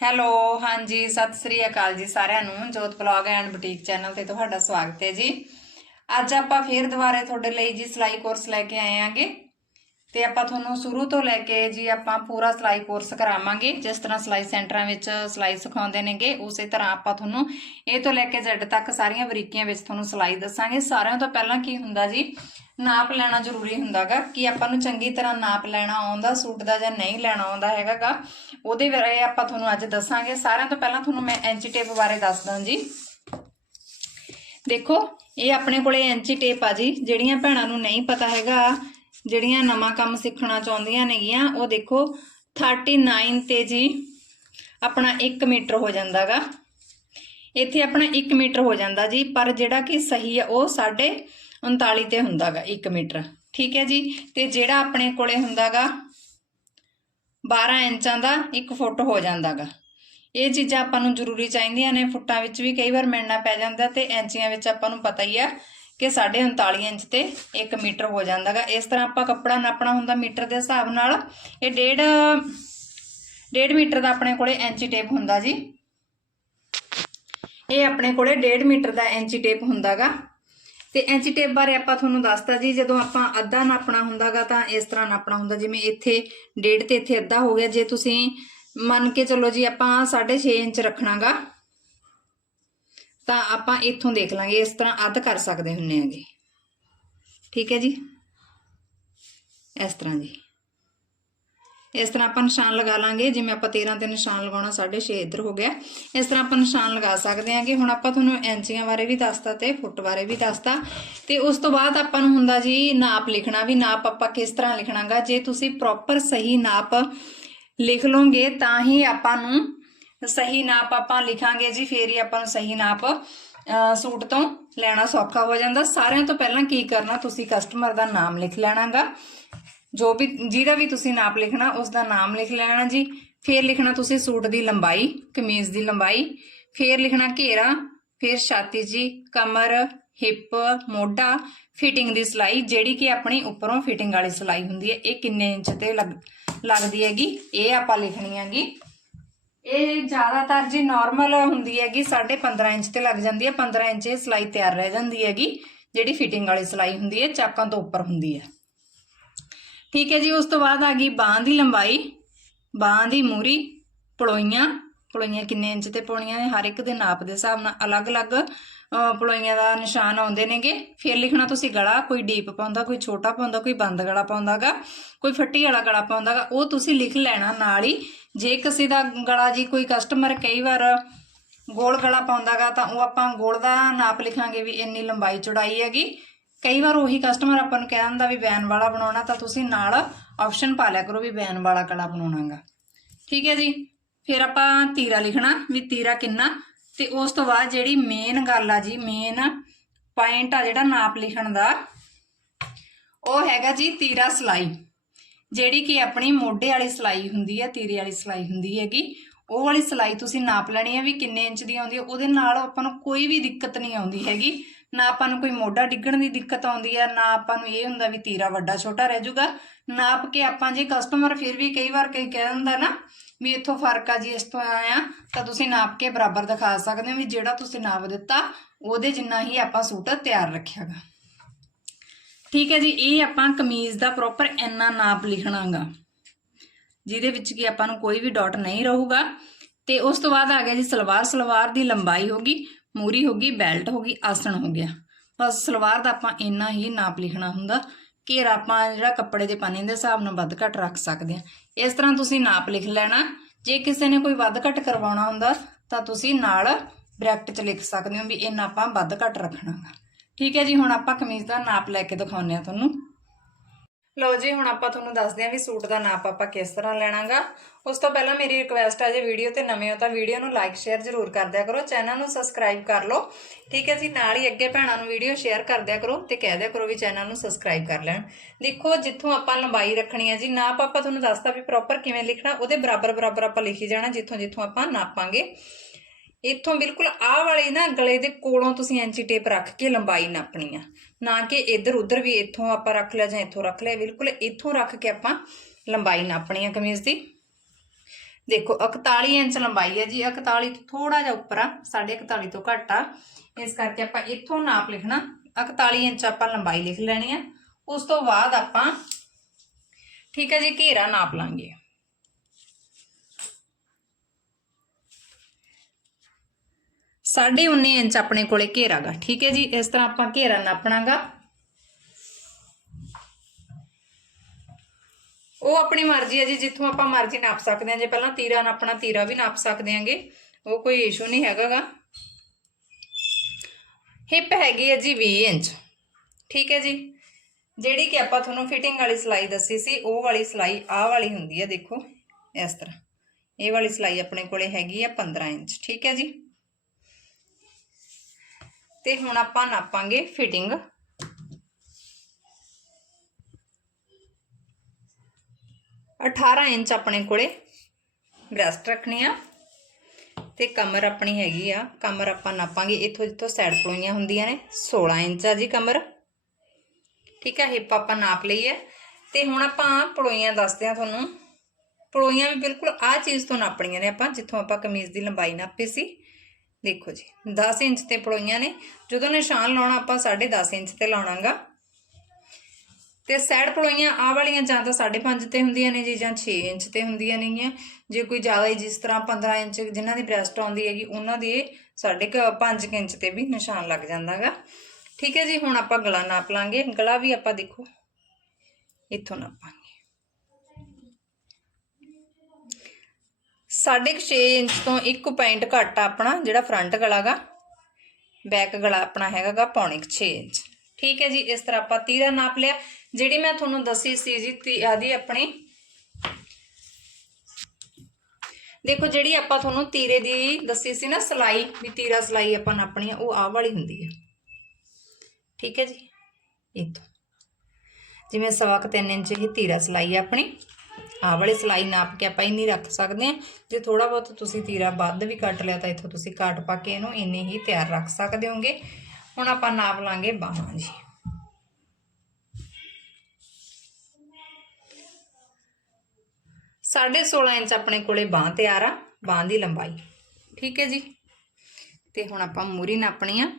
Hello, ਹਾਂਜੀ, ਸਤਿ ਸ੍ਰੀ ਅਕਾਲ ਜੀ ਸਾਰਿਆਂ ਨੂੰ, ਜੋਤ ਬਲੌਗ ਐਂਡ ਬੁਟੀਕ ਚੈਨਲ ਤੇ ਤੁਹਾਡਾ ਸਵਾਗਤ ਹੈ ਜੀ। ਅੱਜ ਆਪਾਂ ਫੇਰ ਦੁਬਾਰੇ ਤੁਹਾਡੇ ਲਈ ਜੀ ਸਿਲਾਈ ਕੋਰਸ ਲੈ ਕੇ ਆਏ ਆਂਗੇ। ਤੇ ਆਪਾਂ ਤੁਹਾਨੂੰ ਸ਼ੁਰੂ ਤੋਂ ਲੈ ਕੇ ਜੀ ਆਪਾਂ ਪੂਰਾ ਸਿਲਾਈ ਕੋਰਸ ਕਰਾਵਾਂਗੇ। ਜਿਸ ਤਰ੍ਹਾਂ ਸਿਲਾਈ ਸੈਂਟਰਾਂ ਵਿੱਚ ਸਿਲਾਈ ਸਿਖਾਉਂਦੇ ਨੇਗੇ, ਉਸੇ ਤਰ੍ਹਾਂ ਆਪਾਂ ਤੁਹਾਨੂੰ ਇਹ ਤੋਂ ਲੈ ਕੇ Z ਤੱਕ ਸਾਰੀਆਂ ਬਰੀਕੀਆਂ ਵਿੱਚ ਤੁਹਾਨੂੰ ਸਿਲਾਈ ਦੱਸਾਂਗੇ। ਸਾਰਿਆਂ ਤੋਂ ਪਹਿਲਾਂ ਕੀ ਹੁੰਦਾ ਜੀ ਨਾਪ ਲੈਣਾ ਜ਼ਰੂਰੀ ਹੁੰਦਾਗਾ, ਕਿ ਆਪਾਂ ਨੂੰ ਚੰਗੀ ਤਰ੍ਹਾਂ ਨਾਪ ਲੈਣਾ ਆਉਂਦਾ, ਸੂਟ ਦਾ ਜਾਂ ਨਹੀਂ ਲੈਣਾ ਆਉਂਦਾ ਹੈਗਾਗਾ, ਉਹਦੇ ਬਾਰੇ ਆਪਾਂ ਤੁਹਾਨੂੰ ਅੱਜ ਦੱਸਾਂਗੇ। ਸਾਰਿਆਂ ਤੋਂ ਪਹਿਲਾਂ ਤੁਹਾਨੂੰ ਮੈਂ ਐਂਚੀ ਟੇਪ ਬਾਰੇ ਦੱਸਦਾ ਜੀ। ਦੇਖੋ, ਇਹ ਆਪਣੇ ਕੋਲੇ ਐਂਚੀ ਟੇਪ ਆ ਜੀ। ਜਿਹੜੀਆਂ ਭੈਣਾਂ ਨੂੰ ਨਹੀਂ ਪਤਾ ਹੈਗਾ, ਜਿਹੜੀਆਂ ਨਵਾਂ ਕੰਮ ਸਿੱਖਣਾ ਚਾਹੁੰਦੀਆਂ ਨੇਗੀਆਂ, ਉਹ ਦੇਖੋ 39 ਤੇ ਜੀ ਆਪਣਾ 1 ਮੀਟਰ ਹੋ ਜਾਂਦਾਗਾ। ਇੱਥੇ ਆਪਣਾ 1 ਮੀਟਰ ਹੋ ਜਾਂਦਾ ਜੀ, ਪਰ ਜਿਹੜਾ ਕਿ ਸਹੀ ਆ, ਉਹ 39 ਤੇ ਹੁੰਦਾਗਾ 1 ਮੀਟਰ। ਠੀਕ ਹੈ ਜੀ? ਤੇ ਜਿਹੜਾ ਆਪਣੇ ਕੋਲੇ ਹੁੰਦਾਗਾ 12 ਇੰਚਾਂ ਦਾ 1 ਫੁੱਟ ਹੋ ਜਾਂਦਾਗਾ। ਇਹ ਚੀਜ਼ਾਂ ਆਪਾਂ ਨੂੰ ਜ਼ਰੂਰੀ ਚਾਹੀਦੀਆਂ ਨੇ, ਫੁੱਟਾਂ ਵਿੱਚ ਵੀ ਕਈ ਵਾਰ ਮਿਲਣਾ ਪੈ ਜਾਂਦਾ ਤੇ ਇੰਚੀਆਂ ਵਿੱਚ ਆਪਾਂ ਨੂੰ ਪਤਾ ਹੀ ਆ ਕਿ 39 ਇੰਚ ਤੇ 1 ਮੀਟਰ ਹੋ ਜਾਂਦਾਗਾ। ਇਸ ਤਰ੍ਹਾਂ ਆਪਾਂ ਕੱਪੜਾ ਨਾਪਣਾ ਹੁੰਦਾ ਮੀਟਰ ਦੇ ਹਿਸਾਬ ਨਾਲ। ਇਹ ਡੇਢ ਡੇਢ ਮੀਟਰ ਦਾ ਆਪਣੇ ਕੋਲੇ ਐਂਚੀ ਟੇਪ ਹੁੰਦਾ ਜੀ। ਇਹ ਆਪਣੇ ਕੋਲੇ 1.5 ਮੀਟਰ ਦਾ ਐਂਚੀ ਟੇਪ ਹੁੰਦਾਗਾ। ਤੇ ਇੰਚੀ ਟੇਪ ਬਾਰੇ ਆਪਾਂ ਤੁਹਾਨੂੰ ਦੱਸਤਾ ਜੀ, ਜਦੋਂ ਆਪਾਂ ਅੱਧਾ ਨਾਪਣਾ ਹੁੰਦਾਗਾ ਤਾਂ ਇਸ ਤਰ੍ਹਾਂ ਨਾਪਣਾ ਹੁੰਦਾ, ਜਿਵੇਂ ਇੱਥੇ ਡੇਢ ਤੇ ਇੱਥੇ ਅੱਧਾ ਹੋ ਗਿਆ, ਜੇ ਤੁਸੀਂ ਮੰਨ ਕੇ ਚੱਲੋ ਜੀ ਆਪਾਂ 6.5 ਇੰਚ ਰੱਖਣਾਗਾ, ਤਾਂ ਆਪਾਂ ਇੱਥੋਂ ਦੇਖ ਲਾਂਗੇ, ਇਸ ਤਰ੍ਹਾਂ ਅੱਧ ਕਰ ਸਕਦੇ ਹੁੰਨੇ ਆਗੇ ਠੀਕ ਹੈ ਜੀ? ਇਸ ਤਰ੍ਹਾਂ ਜੀ। ਇਸ ਤਰ੍ਹਾਂ ਆਪਾਂ ਨਿਸ਼ਾਨ ਲਗਾ ਲਾਂਗੇ, ਜਿਵੇਂ ਆਪਾਂ 13 ਤੇ ਨਿਸ਼ਾਨ ਲਗਾਉਣਾ 6.5 ਇੱਧਰ ਹੋ ਗਿਆ। ਇਸ ਤਰ੍ਹਾਂ ਆਪਾਂ ਨਿਸ਼ਾਨ ਲਗਾ ਸਕਦੇ ਹਾਂਗੇ। ਹੁਣ ਆਪਾਂ ਤੁਹਾਨੂੰ ਇੰਚੀਆਂ ਬਾਰੇ ਵੀ ਦੱਸਤਾ ਤੇ ਫੁੱਟ ਬਾਰੇ ਵੀ ਦੱਸਤਾ। ਤੇ ਉਸ ਤੋਂ ਬਾਅਦ ਆਪਾਂ ਨੂੰ ਹੁੰਦਾ ਜੀ ਨਾਪ ਲਿਖਣਾ ਵੀ ਨਾਪ ਆਪਾਂ ਕਿਸ ਤਰ੍ਹਾਂ ਲਿਖਣਾਗਾ? ਜੇ ਤੁਸੀਂ ਪ੍ਰੋਪਰ ਸਹੀ ਨਾਪ ਲਿਖ ਲਓਗੇ, ਤਾਂ ਹੀ ਆਪਾਂ ਨੂੰ ਸਹੀ ਨਾਪ ਆਪਾਂ ਲਿਖਾਂਗੇ ਜੀ, ਫੇਰ ਹੀ ਆਪਾਂ ਨੂੰ ਸਹੀ ਨਾਪ ਸੂਟ ਤੋਂ ਲੈਣਾ ਸੌਖਾ ਹੋ ਜਾਂਦਾ। ਸਾਰਿਆਂ ਤੋਂ ਪਹਿਲਾਂ ਕੀ ਕਰਨਾ? ਤੁਸੀਂ ਕਸਟਮਰ ਦਾ ਨਾਮ ਲਿਖ ਲੈਣਾਗਾ। ਜੋ ਵੀ, ਜਿਹਦਾ ਵੀ ਤੁਸੀਂ ਨਾਪ ਲਿਖਣਾ ਉਸ ਦਾ ਨਾਮ ਲਿਖ ਲੈਣਾ ਜੀ। ਫੇਰ ਲਿਖਣਾ ਤੁਸੀਂ ਸੂਟ ਦੀ ਲੰਬਾਈ, ਕਮੀਜ਼ ਦੀ ਲੰਬਾਈ। ਫੇਰ ਲਿਖਣਾ ਘੇਰਾ, ਫਿਰ ਛਾਤੀ ਜੀ, ਕਮਰ, ਹਿੱਪ, ਮੋਢਾ। ਫਿਟਿੰਗ ਦੀ ਸਿਲਾਈ, ਜਿਹੜੀ ਕਿ ਆਪਣੀ ਉੱਪਰੋਂ ਫਿਟਿੰਗ ਵਾਲੀ ਸਿਲਾਈ ਹੁੰਦੀ ਹੈ, ਇਹ ਕਿੰਨੇ ਇੰਚ ਤੇ ਲੱਗ, ਲੱਗਦੀ ਹੈਗੀ, ਇਹ ਆਪਾਂ ਲਿਖਣੀ ਹੈਗੀ। ਇਹ ਜ਼ਿਆਦਾਤਰ ਜੀ ਨਾਰਮਲ ਹੁੰਦੀ ਹੈਗੀ 15.5 ਇੰਚ ਤੇ ਲੱਗ ਜਾਂਦੀ ਹੈ। 15 ਇੰਚ ਇਹ ਸਿਲਾਈ ਤਿਆਰ ਰਹਿ ਜਾਂਦੀ ਹੈਗੀ, ਜਿਹੜੀ ਫਿਟਿੰਗ ਵਾਲੀ ਸਿਲਾਈ ਹੁੰਦੀ ਹੈ, ਚਾਕਾਂ ਤੋਂ ਉੱਪਰ ਹੁੰਦੀ ਹੈ। ਠੀਕ ਹੈ ਜੀ, ਉਸ ਤੋਂ ਬਾਅਦ ਆ ਗਈ ਬਾਹ ਦੀ ਲੰਬਾਈ। ਬਾਹ ਦੀ ਮੂਰੀ, ਪਲੋਈਆਂ। ਪਲੋਈਆਂ ਕਿੰਨੇ ਇੰਚ ਤੇ ਪਾਉਣੀਆਂ ਨੇ? ਹਰ ਇੱਕ ਦੇ ਨਾਪ ਦੇ ਹਿਸਾਬ ਨਾਲ ਅਲੱਗ-ਅਲੱਗ ਪਲੋਈਆਂ ਦਾ ਨਿਸ਼ਾਨ ਆਉਂਦੇ ਨੇਗੇ। ਫਿਰ ਲਿਖਣਾ ਤੁਸੀਂ ਗਲਾ, ਕੋਈ ਡੀਪ ਪਾਉਂਦਾ, ਕੋਈ ਛੋਟਾ ਪਾਉਂਦਾ, ਕੋਈ ਬੰਦ ਗਲਾ ਪਾਉਂਦਾਗਾ, ਕੋਈ ਫੱਟੀ ਵਾਲਾ ਗਲਾ ਪਾਉਂਦਾਗਾ, ਉਹ ਤੁਸੀਂ ਲਿਖ ਲੈਣਾ ਨਾਲ ਹੀ। ਜੇ ਕਿਸੇ ਦਾ ਗਲਾ ਜੀ ਕੋਈ ਕਸਟਮਰ ਕਈ ਵਾਰ ਗੋਲ ਗਲਾ ਪਾਉਂਦਾਗਾ, ਤਾਂ ਉਹ ਆਪਾਂ ਗੋਲ ਦਾ ਨਾਪ ਲਿਖਾਂਗੇ ਵੀ ਇੰਨੀ ਲੰਬਾਈ ਚੌੜਾਈ ਹੈਗੀ। ਕਈ ਵਾਰ ਉਹੀ ਕਸਟਮਰ ਆਪਾਂ ਨੂੰ ਕਹਿ ਦਿੰਦਾ ਵੀ ਬੈਨ ਵਾਲਾ ਬਣਾਉਣਾ, ਤਾਂ ਤੁਸੀਂ ਨਾਲ ਆਪਸ਼ਨ ਪਾ ਲਿਆ ਕਰੋ ਵੀ ਬੈਨ ਵਾਲਾ ਗਲਾ ਬਣਾਉਣਾਗਾ। ਠੀਕ ਹੈ ਜੀ? ਫਿਰ ਆਪਾਂ ਤੀਰਾ ਲਿਖਣਾ ਵੀ ਤੀਰਾ ਕਿੰਨਾ, ਤੇ ਉਸ ਤੋਂ ਬਾਅਦ ਜਿਹੜੀ ਮੇਨ ਗੱਲ ਆ ਜੀ ਮੇਨ ਪੁਆਇੰਟ ਆ ਜਿਹੜਾ ਨਾਪ ਲਿਖਣ ਦਾ, ਉਹ ਹੈਗਾ ਜੀ ਤੀਰਾ ਸਿਲਾਈ। ਜਿਹੜੀ ਕਿ ਆਪਣੀ ਮੋਢੇ ਵਾਲੀ ਸਿਲਾਈ ਹੁੰਦੀ ਹੈ, ਤੀਰੇ ਵਾਲੀ ਸਿਲਾਈ ਹੁੰਦੀ ਹੈਗੀ, ਉਹ ਵਾਲੀ ਸਿਲਾਈ ਤੁਸੀਂ ਨਾਪ ਲੈਣੀ ਹੈ ਵੀ ਕਿੰਨੇ ਇੰਚ ਦੀ ਆਉਂਦੀ ਹੈ, ਉਹਦੇ ਨਾਲ ਆਪਾਂ ਨੂੰ ਕੋਈ ਵੀ ਦਿੱਕਤ ਨਹੀਂ ਆਉਂਦੀ ਹੈਗੀ। ਨਾ ਆਪਾਂ ਨੂੰ ਕੋਈ ਮੋਢਾ ਡਿੱਗਣ ਦੀ ਦਿੱਕਤ ਆਉਂਦੀ ਹੈ ਨਾ ਆਪਾਂ ਨੂੰ ਇਹ ਹੁੰਦਾ ਵੀ ਤੀਰਾ ਵੱਡਾ ਛੋਟਾ ਰਹਿ ਜਾਊਗਾ। ਨਾਪ ਕੇ ਆਪਾਂ ਜੇ ਕਸਟਮਰ ਫਿਰ ਵੀ ਕਈ ਵਾਰ ਕਈ ਕਹਿ ਦਿੰਦਾ ਨਾ ਵੀ ਇੱਥੋਂ ਫ਼ਰਕ ਆ ਜੀ, ਇਸ ਤੋਂ ਆਇਆ ਤਾਂ ਤੁਸੀਂ ਨਾਪ ਕੇ ਬਰਾਬਰ ਦਿਖਾ ਸਕਦੇ ਹੋ ਵੀ ਜਿਹੜਾ ਤੁਸੀਂ ਨਾਪ ਦਿੱਤਾ, ਉਹਦੇ ਜਿੰਨਾ ਹੀ ਆਪਾਂ ਸੂਟ ਤਿਆਰ ਰੱਖਿਆਗਾ। ਠੀਕ ਹੈ ਜੀ, ਇਹ ਆਪਾਂ ਕਮੀਜ਼ ਦਾ ਪ੍ਰੋਪਰ ਇੰਨਾ ਨਾਪ ਲਿਖਣਾਗਾ, ਜਿਹਦੇ ਵਿੱਚ ਕਿ ਆਪਾਂ ਨੂੰ ਕੋਈ ਵੀ ਡਾਟ ਨਹੀਂ ਰਹੂਗਾ। ਤੇ ਉਸ ਤੋਂ ਬਾਅਦ ਆ ਗਿਆ ਜੀ, ਸਲਵਾਰ ਸਲਵਾਰ ਦੀ ਲੰਬਾਈ ਹੋਗੀ ਮੂਰੀ ਗਈ, ਬੈਲਟ ਹੋ ਗਈ, ਆਸਣ ਹੋ ਗਿਆ। ਬਸ ਸਲਵਾਰ ਦਾ ਆਪਾਂ ਇੰਨਾ ਹੀ ਨਾਪ ਲਿਖਣਾ ਹੁੰਦਾ, ਘੇਰਾ ਆਪਾਂ ਜਿਹੜਾ ਕੱਪੜੇ ਦੇ ਪਾਣੇ ਦੇ ਹਿਸਾਬ ਨਾਲ ਵੱਧ ਘੱਟ ਰੱਖ ਸਕਦੇ ਹਾਂ। ਇਸ ਤਰ੍ਹਾਂ ਤੁਸੀਂ ਨਾਪ ਲਿਖ ਲੈਣਾ, ਜੇ ਕਿਸੇ ਨੇ ਕੋਈ ਵੱਧ ਘੱਟ ਕਰਵਾਉਣਾ ਹੁੰਦਾ, ਤਾਂ ਤੁਸੀਂ ਨਾਲ ਬ੍ਰੈਕਟ 'ਚ ਲਿਖ ਸਕਦੇ ਹੋ ਵੀ ਇੰਨਾ ਆਪਾਂ ਵੱਧ ਘੱਟ ਰੱਖਣਾਗਾ ਠੀਕ ਹੈ ਜੀ, ਹੁਣ ਆਪਾਂ ਕਮੀਜ਼ ਦਾ ਨਾਪ ਲੈ ਕੇ ਦਿਖਾਉਂਦੇ ਆ ਤੁਹਾਨੂੰ। ਲਓ ਜੀ, ਹੁਣ ਆਪਾਂ ਤੁਹਾਨੂੰ ਦੱਸਦੇ ਹਾਂ ਵੀ ਸੂਟ ਦਾ ਨਾਪ ਆਪਾਂ ਕਿਸ ਤਰ੍ਹਾਂ ਲੈਣਾਗਾ। ਉਸ ਤੋਂ ਪਹਿਲਾਂ ਮੇਰੀ ਰਿਕੁਐਸਟ ਆ ਜੇ ਵੀਡੀਓ ਤੇ ਨਵੇਂ ਹੋ ਤਾਂ ਵੀਡੀਓ ਨੂੰ ਲਾਈਕ ਸ਼ੇਅਰ ਜ਼ਰੂਰ ਕਰ ਦਿਆ ਕਰੋ। ਚੈਨਲ ਨੂੰ ਸਬਸਕ੍ਰਾਈਬ ਕਰ ਲਓ। ਠੀਕ ਹੈ ਜੀ, ਨਾਲ ਹੀ ਅੱਗੇ ਭੈਣਾਂ ਨੂੰ ਵੀਡੀਓ ਸ਼ੇਅਰ ਕਰ ਦਿਆ ਕਰੋ ਤੇ ਕਹਿ ਦਿਆ ਕਰੋ ਵੀ ਚੈਨਲ ਨੂੰ ਸਬਸਕ੍ਰਾਈਬ ਕਰ ਲੈਣ। ਦੇਖੋ, ਜਿੱਥੋਂ ਆਪਾਂ ਲੰਬਾਈ ਰੱਖਣੀ ਹੈ ਜੀ, ਨਾਪ ਆਪਾਂ ਤੁਹਾਨੂੰ ਦੱਸਤਾ ਵੀ ਪ੍ਰੋਪਰ ਕਿਵੇਂ ਲਿਖਣਾ, ਉਹਦੇ ਬਰਾਬਰ ਬਰਾਬਰ ਆਪਾਂ ਲਿਖੀ ਜਾਣਾ ਜਿੱਥੋਂ ਜਿੱਥੋਂ ਆਪਾਂ ਨਾਪਾਂਗੇ। ਇੱਥੋਂ ਬਿਲਕੁਲ ਆਹ ਵਾਲੇ ਨਾ ਗਲੇ ਦੇ ਕੋਲੋਂ ਤੁਸੀਂ ਐਂਚੀ ਟੇਪ ਰੱਖ ਕੇ ਲੰਬਾਈ ਨਾਪਣੀ ਆ। ਨਾ ਕਿ ਇੱਧਰ ਉੱਧਰ ਵੀ ਇੱਥੋਂ ਆਪਾਂ ਰੱਖ ਲਿਆ ਜਾਂ ਇੱਥੋਂ ਰੱਖ ਲਿਆ, ਬਿਲਕੁਲ ਇੱਥੋਂ ਰੱਖ ਕੇ ਆਪਾਂ ਲੰਬਾਈ ਨਾਪਣੀ ਆ ਕਮੀਜ਼ ਦੀ। ਦੇਖੋ 41 ਇੰਚ ਲੰਬਾਈ ਹੈ ਜੀ 41 ਤੋਂ ਥੋੜਾ ਜਿਹਾ ਉੱਪਰ ਆ 41.5 ਤੋਂ ਘੱਟ ਆ। ਇਸ ਕਰਕੇ ਆਪਾਂ ਇੱਥੋਂ ਨਾਪ ਲਿਖਣਾ 41 ਇੰਚ ਆਪਾਂ ਲੰਬਾਈ ਲਿਖ ਲੈਣੀ ਆ। ਉਸ ਤੋਂ ਬਾਅਦ ਆਪਾਂ, ਠੀਕ ਹੈ ਜੀ, ਘੇਰਾ ਨਾਪ ਲਾਂਗੇ। ਸਾਢੇ 19 ਇੰਚ ਆਪਣੇ ਕੋਲੇ ਘੇਰਾ ਗਾ ਠੀਕ ਹੈ ਜੀ ਇਸ ਤਰ੍ਹਾਂ ਆਪਾਂ ਘੇਰਾ ਨਾਪਣਾਗਾ ਉਹ ਆਪਣੀ ਮਰਜ਼ੀ ਹੈ ਜੀ ਜਿੱਥੋਂ ਆਪਾਂ ਮਰਜ਼ੀ ਨਾਪ ਸਕਦੇ ਹਾਂ ਜੇ ਪਹਿਲਾਂ ਤੀਰਾ ਨਾਪਣਾ ਤੀਰਾ ਵੀ ਨਾਪ ਸਕਦੇ ਆਂਗੇ ਉਹ ਕੋਈ ਇਸ਼ੂ ਨਹੀਂ ਹੈਗਾਗਾ ਹਿੱਪ ਹੈਗੀ ਹੈ ਜੀ 20 ਇੰਚ ਠੀਕ ਹੈ ਜੀ ਜਿਹੜੀ ਕਿ ਆਪਾਂ ਤੁਹਾਨੂੰ ਫਿਟਿੰਗ ਵਾਲੀ ਸਿਲਾਈ ਦੱਸੀ ਸੀ ਉਹ ਵਾਲੀ ਸਿਲਾਈ ਆਹ ਵਾਲੀ ਹੁੰਦੀ ਹੈ ਦੇਖੋ ਇਸ ਤਰ੍ਹਾਂ ਇਹ ਵਾਲੀ ਸਿਲਾਈ ਆਪਣੇ ਕੋਲੇ ਹੈਗੀ ਆ 15 ਇੰਚ ਠੀਕ ਹੈ ਜੀ ਤੇ ਹੁਣ ਆਪਾਂ ਨਾਪਾਂਗੇ ਫਿਟਿੰਗ ਅਠਾਰਾਂ ਇੰਚ ਆਪਣੇ ਕੋਲੇ ਬ੍ਰੈਸਟ ਰੱਖਣੀ ਆ। ਤੇ ਕਮਰ ਆਪਣੀ ਹੈਗੀ ਆ। ਕਮਰ ਆਪਾਂ ਨਾਪਾਂਗੇ, ਇੱਥੋਂ ਜਿੱਥੋਂ ਸਾਈਡ ਪਲੋਈਆਂ ਹੁੰਦੀਆਂ ਨੇ 16 ਇੰਚ ਆ ਜੀ ਕਮਰ। ਠੀਕ ਆ ਹਿੱਪ ਆਪਾਂ ਨਾਪ ਲਈ ਹੈ। ਤੇ ਹੁਣ ਆਪਾਂ ਪਲੋਈਆਂ ਦੱਸਦੇ ਆ ਤੁਹਾਨੂੰ। ਪਲੋਈਆਂ ਵੀ ਬਿਲਕੁਲ ਆਹ ਚੀਜ਼ ਤੋਂ ਨਾਪਣੀਆਂ ਨੇ ਆਪਾਂ, ਜਿੱਥੋਂ ਆਪਾਂ ਕਮੀਜ਼ ਦੀ ਲੰਬਾਈ ਨਾਪੀ ਸੀ। ਦੇਖੋ ਜੀ 10 ਇੰਚ ਤੇ ਪਲੋਈਆਂ ਨੇ, ਜਦੋਂ ਨਿਸ਼ਾਨ ਲਾਉਣਾ ਆਪਾਂ 10.5 ਇੰਚ ਤੇ ਲਾਉਣਾਗਾ। ਤੇ ਸਾਈਡ ਪਲੋਈਆਂ ਆਹ ਵਾਲੀਆਂ ਜਾਂ ਤਾਂ 5.5 ਤੇ ਹੁੰਦੀਆਂ ਨੇ ਜੀ, ਜਾਂ 6 ਇੰਚ ਤੇ ਹੁੰਦੀਆਂ ਨੇਗੀਆਂ। ਜੇ ਕੋਈ ਜ਼ਿਆਦਾ ਜਿਸ ਤਰ੍ਹਾਂ 15 ਇੰਚ ਜਿਨ੍ਹਾਂ ਦੀ ਬ੍ਰੈਸਟ ਆਉਂਦੀ ਹੈਗੀ, ਉਹਨਾਂ ਦੀ ਸਾਢੇ 5 ਇੰਚ ਤੇ ਵੀ ਨਿਸ਼ਾਨ ਲੱਗ ਜਾਂਦਾਗਾ। ਠੀਕ ਹੈ ਜੀ, ਹੁਣ ਆਪਾਂ ਗਲਾ ਨਾਪ ਲਾਂਗੇ। ਗਲਾ ਵੀ ਆਪਾਂ ਦੇਖੋ, ਇੱਥੋਂ ਨਾਪਾਂਗੇ। ਸਾਢੇ 6 ਇੰਚ ਤੋਂ 1 ਪੁਆਇੰਟ ਘੱਟ ਆ ਆਪਣਾ ਜਿਹੜਾ ਫਰੰਟ ਗਲਾ ਗਾ ਬੈਕ ਗਲਾ ਆਪਣਾ ਹੈਗਾਗਾ ਪੌਣੇ 6 ਇੰਚ। ਠੀਕ ਹੈ ਜੀ, ਇਸ ਤਰ੍ਹਾਂ ਆਪਾਂ ਤੀਰਾ ਨਾਪ ਲਿਆ। ਜਿਹੜੀ ਮੈਂ ਤੁਹਾਨੂੰ ਦੱਸੀ ਸੀ ਜੀ, ਤੀ- ਆਦੀ ਆਪਣੀ। ਦੇਖੋ, ਜਿਹੜੀ ਆਪਾਂ ਤੁਹਾਨੂੰ ਤੀਰੇ ਦੀ ਦੱਸੀ ਸੀ ਨਾ ਸਲਾਈ, ਵੀ ਤੀਰਾ ਸਲਾਈ ਆਪਾਂ ਨਾਪਣੀ ਆ, ਉਹ ਆਹ ਵਾਲੀ ਹੁੰਦੀ ਹੈ ਠੀਕ ਹੈ ਜੀ ਇਤੋਂ ਜਿਵੇਂ ਸਵਾ ਕੁ ਤਿੰਨ ਇੰਚ ਹੀ ਤੀਰਾ ਸਲਾਈ ਆਪਣੀ। ਆਹ ਵਾਲੀ ਸਲਾਈ ਨਾਪ ਕੇ ਆਪਾਂ ਇੰਨੀ ਰੱਖ ਸਕਦੇ ਹਾਂ। ਜੇ ਥੋੜਾ ਬਹੁਤ ਤੁਸੀਂ ਤੀਰਾ ਵੱਧ ਵੀ ਕੱਟ ਲਿਆ ਤਾਂ ਇੱਥੋਂ ਤੁਸੀਂ ਕਾਟ ਪਾ ਕੇ ਇਹਨੂੰ ਇੰਨੇ ਹੀ ਤਿਆਰ ਰੱਖ ਸਕਦੇ ਹੋਗੇ। ਹੁਣ ਆਪਾਂ ਨਾਪ ਲਾਂਗੇ ਬਾਹਾਂ ਜੀ। ਸਾਢੇ 16 ਇੰਚ ਆਪਣੇ ਕੋਲੇ ਬਾਹ ਤਿਆਰ ਆ, ਬਾਹ ਦੀ ਲੰਬਾਈ। ਠੀਕ ਹੈ ਜੀ? ਤੇ ਹੁਣ ਆਪਾਂ ਮੂਰੀ ਨਾਪਣੀ ਆ।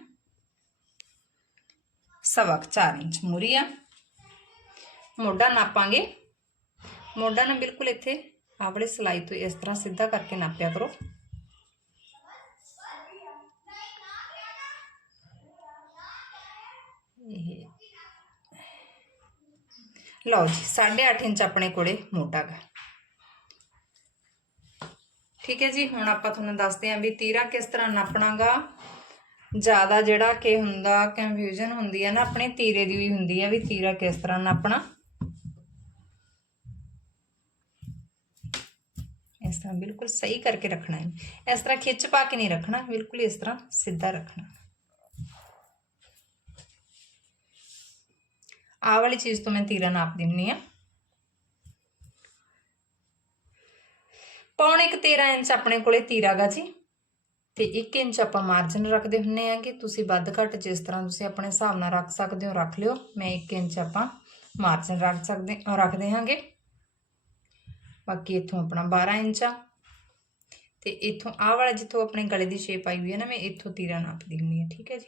ਸਵਾ ਕੁ 4 ਇੰਚ ਮੂਰੀ ਆ। ਮੋਢਾ ਨਾਪਾਂਗੇ। ਮੋਢਾ ਨਾ ਬਿਲਕੁਲ ਇੱਥੇ ਆਹ ਵਾਲੀ ਸਲਾਈ ਤੋਂ ਇਸ ਤਰ੍ਹਾਂ ਸਿੱਧਾ ਕਰਕੇ ਨਾਪਿਆ ਕਰੋ। ਇਹ ਲਓ ਜੀ 8.5 ਇੰਚ ਆਪਣੇ ਕੋਲੇ ਮੋਢਾ ਗਾ। ਠੀਕ ਹੈ ਜੀ, ਹੁਣ ਆਪਾਂ ਤੁਹਾਨੂੰ ਦੱਸਦੇ ਆਂ ਵੀ ਤੀਰਾ ਕਿਸ ਤਰ੍ਹਾਂ ਨਾਪਣਾਗਾ ਜ਼ਿਆਦਾ ਜਿਹੜਾ ਕਿ ਹੁੰਦਾ ਕਨਫਿਊਜ਼ਨ ਹੁੰਦੀ ਹੈ ਨਾ, ਆਪਣੇ ਤੀਰੇ ਦੀ ਵੀ ਹੁੰਦੀ ਹੈ ਵੀ ਤੀਰਾ ਕਿਸ ਤਰ੍ਹਾਂ ਨਾਪਣਾ। ਇਸ ਤਰ੍ਹਾਂ ਬਿਲਕੁਲ ਸਹੀ ਕਰਕੇ ਰੱਖਣਾ ਹੈ ਇਸ ਤਰ੍ਹਾਂ ਖਿੱਚ ਪਾ ਕੇ ਨਹੀਂ ਰੱਖਣਾ ਬਿਲਕੁਲ ਇਸ ਤਰ੍ਹਾਂ ਸਿੱਧਾ ਰੱਖਣਾ ਆਹ ਵਾਲੀ ਚੀਜ਼ ਤੋਂ ਮੈਂ ਤੀਰਾ ਨਾਪ ਦਿੰਨੀ ਆ ਪੌਣੇ ਕੁ 13 ਇੰਚ ਆਪਣੇ ਕੋਲੇ ਤੀਰਾ ਗਾ ਜੀ ਤੇ 1 ਇੰਚ ਆਪਾਂ ਮਾਰਜਨ ਰੱਖਦੇ ਹੁੰਨੇ ਆ ਕਿ ਤੁਸੀਂ ਵੱਧ ਘੱਟ ਜਿਸ ਤਰ੍ਹਾਂ ਤੁਸੀਂ ਆਪਣੇ ਹਿਸਾਬ ਨਾਲ ਰੱਖ ਸਕਦੇ ਹੋ ਰੱਖ ਲਿਓ ਮੈਂ 1 ਇੰਚ ਆਪਾਂ ਮਾਰਜਨ ਰੱਖ ਸਕਦੇ ਰੱਖਦੇ ਹਾਂਗੇ ਬਾਕੀ ਇੱਥੋਂ ਆਪਣਾ 12 ਇੰਚ ਆ। ਤੇ ਇੱਥੋਂ ਆਹ ਵਾਲਾ ਜਿੱਥੋਂ ਆਪਣੇ ਗਲੇ ਦੀ ਸ਼ੇਪ ਆਈ ਹੋਈ ਹੈ ਨਾ, ਮੈਂ ਇੱਥੋਂ ਤੀਰਾ ਨਾਪਦੀ ਹੁੰਨੀ ਆ, ਠੀਕ ਹੈ ਜੀ।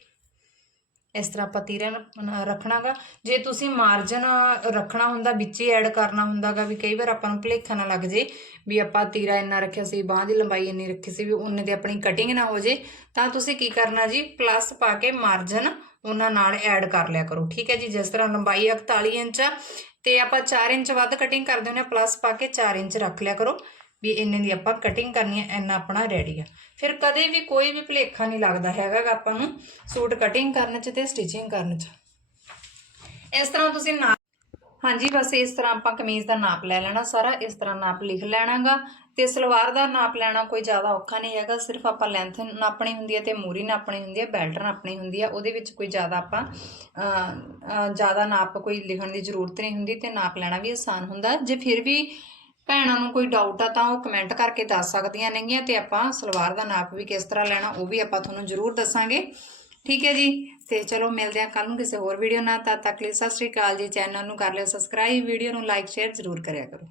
ਇਸ ਤਰ੍ਹਾਂ ਆਪਾਂ ਤੀਰਾ ਨ- ਰੱਖਣਾਗਾ। ਜੇ ਤੁਸੀਂ ਮਾਰਜਨ ਰੱਖਣਾ ਹੁੰਦਾ, ਵਿੱਚ ਹੀ ਐਡ ਕਰਨਾ ਹੁੰਦਾਗਾ, ਵੀ ਕਈ ਵਾਰ ਆਪਾਂ ਨੂੰ ਭੁਲੇਖਾ ਨਾ ਲੱਗ ਜੇ, ਵੀ ਆਪਾਂ ਤੀਰਾ ਇੰਨਾ ਰੱਖਿਆ ਸੀ, ਬਾਹ ਦੀ ਲੰਬਾਈ ਇੰਨੀ ਰੱਖੀ ਸੀ, ਵੀ ਉਹਨੇ ਦੇ ਆਪਣੀ ਕਟਿੰਗ ਨਾ ਹੋ ਜੇ, ਤਾਂ ਤੁਸੀਂ ਕੀ ਕਰਨਾ ਜੀ ਪਲੱਸ ਪਾ ਕੇ ਮਾਰਜਨ ਉਹਨਾਂ ਨਾਲ ਐਡ ਕਰ ਲਿਆ ਕਰੋ, ਠੀਕ ਹੈ ਜੀ? ਜਿਸ ਤਰ੍ਹਾਂ ਲੰਬਾਈ 41 ਇੰਚ ਆ, ਤੇ ਆਪਾਂ 4 ਇੰਚ ਵੱਧ ਕਟਿੰਗ ਕਰਦੇ ਹੁੰਦੇ ਆ ਪਲੱਸ ਪਾ ਕੇ 4 ਇੰਚ ਰੱਖ ਲਿਆ ਕਰੋ, ਵੀ ਇੰਨੇ ਦੀ ਆਪਾਂ ਕਟਿੰਗ ਕਰਨੀ ਹੈ, ਇੰਨਾ ਆਪਣਾ ਰੈਡੀ ਆ। ਫਿਰ ਕਦੇ ਵੀ ਕੋਈ ਵੀ ਭੁਲੇਖਾ ਨਹੀਂ ਲੱਗਦਾ ਹੈਗਾ ਆਪਾਂ ਨੂੰ ਸੂਟ ਕਟਿੰਗ ਕਰਨ 'ਚ ਤੇ ਸਟਿਚਿੰਗ ਕਰਨ 'ਚ। ਇਸ ਤਰ੍ਹਾਂ ਤੁਸੀਂ ਨਾਪ ਹਾਂਜੀ, ਬਸ ਇਸ ਤਰ੍ਹਾਂ ਆਪਾਂ ਕਮੀਜ਼ ਦਾ ਨਾਪ ਲੈ ਲੈਣਾ ਸਾਰਾ, ਇਸ ਤਰ੍ਹਾਂ ਨਾਪ ਲਿਖ ਲੈਣਾਗਾ। ਤੇ ਸਲਵਾਰ ਦਾ ਨਾਪ ਲੈਣਾ ਕੋਈ ਜ਼ਿਆਦਾ ਔਖਾ ਨਹੀਂ ਹੈਗਾ, ਸਿਰਫ ਆਪਾਂ ਲੈਂਥ ਨਾਪਣੀ ਹੁੰਦੀ ਹੈ ਤੇ ਮੂਰੀ ਨਾਪਣੀ ਹੁੰਦੀ ਹੈ ਬੈਲਟ ਨਾਪਣੀ ਹੁੰਦੀ ਹੈ, ਉਹਦੇ ਵਿੱਚ ਕੋਈ ਜ਼ਿਆਦਾ ਆਪਾਂ ਜ਼ਿਆਦਾ ਨਾਪ ਕੋਈ ਲਿਖਣ ਦੀ ਜ਼ਰੂਰਤ ਨਹੀਂ ਹੁੰਦੀ ਤੇ ਨਾਪ ਲੈਣਾ ਵੀ ਆਸਾਨ ਹੁੰਦਾ। ਜੇ ਫਿਰ ਵੀ ਭੈਣਾਂ ਨੂੰ ਕੋਈ ਡਾਊਟ ਆ ਤਾਂ ਉਹ ਕਮੈਂਟ ਕਰਕੇ ਦੱਸ ਸਕਦੀਆਂ ਨੇਗੀਆਂ ਤੇ ਆਪਾਂ ਸਲਵਾਰ ਦਾ ਨਾਪ ਵੀ ਕਿਸ ਤਰ੍ਹਾਂ ਲੈਣਾ ਉਹ ਵੀ ਆਪਾਂ ਤੁਹਾਨੂੰ ਜ਼ਰੂਰ ਦੱਸਾਂਗੇ। ਠੀਕ ਹੈ ਜੀ? ਤੇ ਚਲੋ ਮਿਲਦੇ ਹਾਂ ਕੱਲ ਨੂੰ ਕਿਸੇ ਹੋਰ ਵੀਡੀਓ ਨਾਲ। ਤਦ ਤੱਕ ਲਈ ਸਤਿ ਸ਼੍ਰੀ ਅਕਾਲ ਜੀ। ਚੈਨਲ ਨੂੰ ਕਰ ਲਿਓ ਸਬਸਕ੍ਰਾਈਬ ਵੀਡੀਓ ਨੂੰ ਲਾਈਕ ਸ਼ੇਅਰ ਜ਼ਰੂਰ ਕਰਿਆ ਕਰੋ।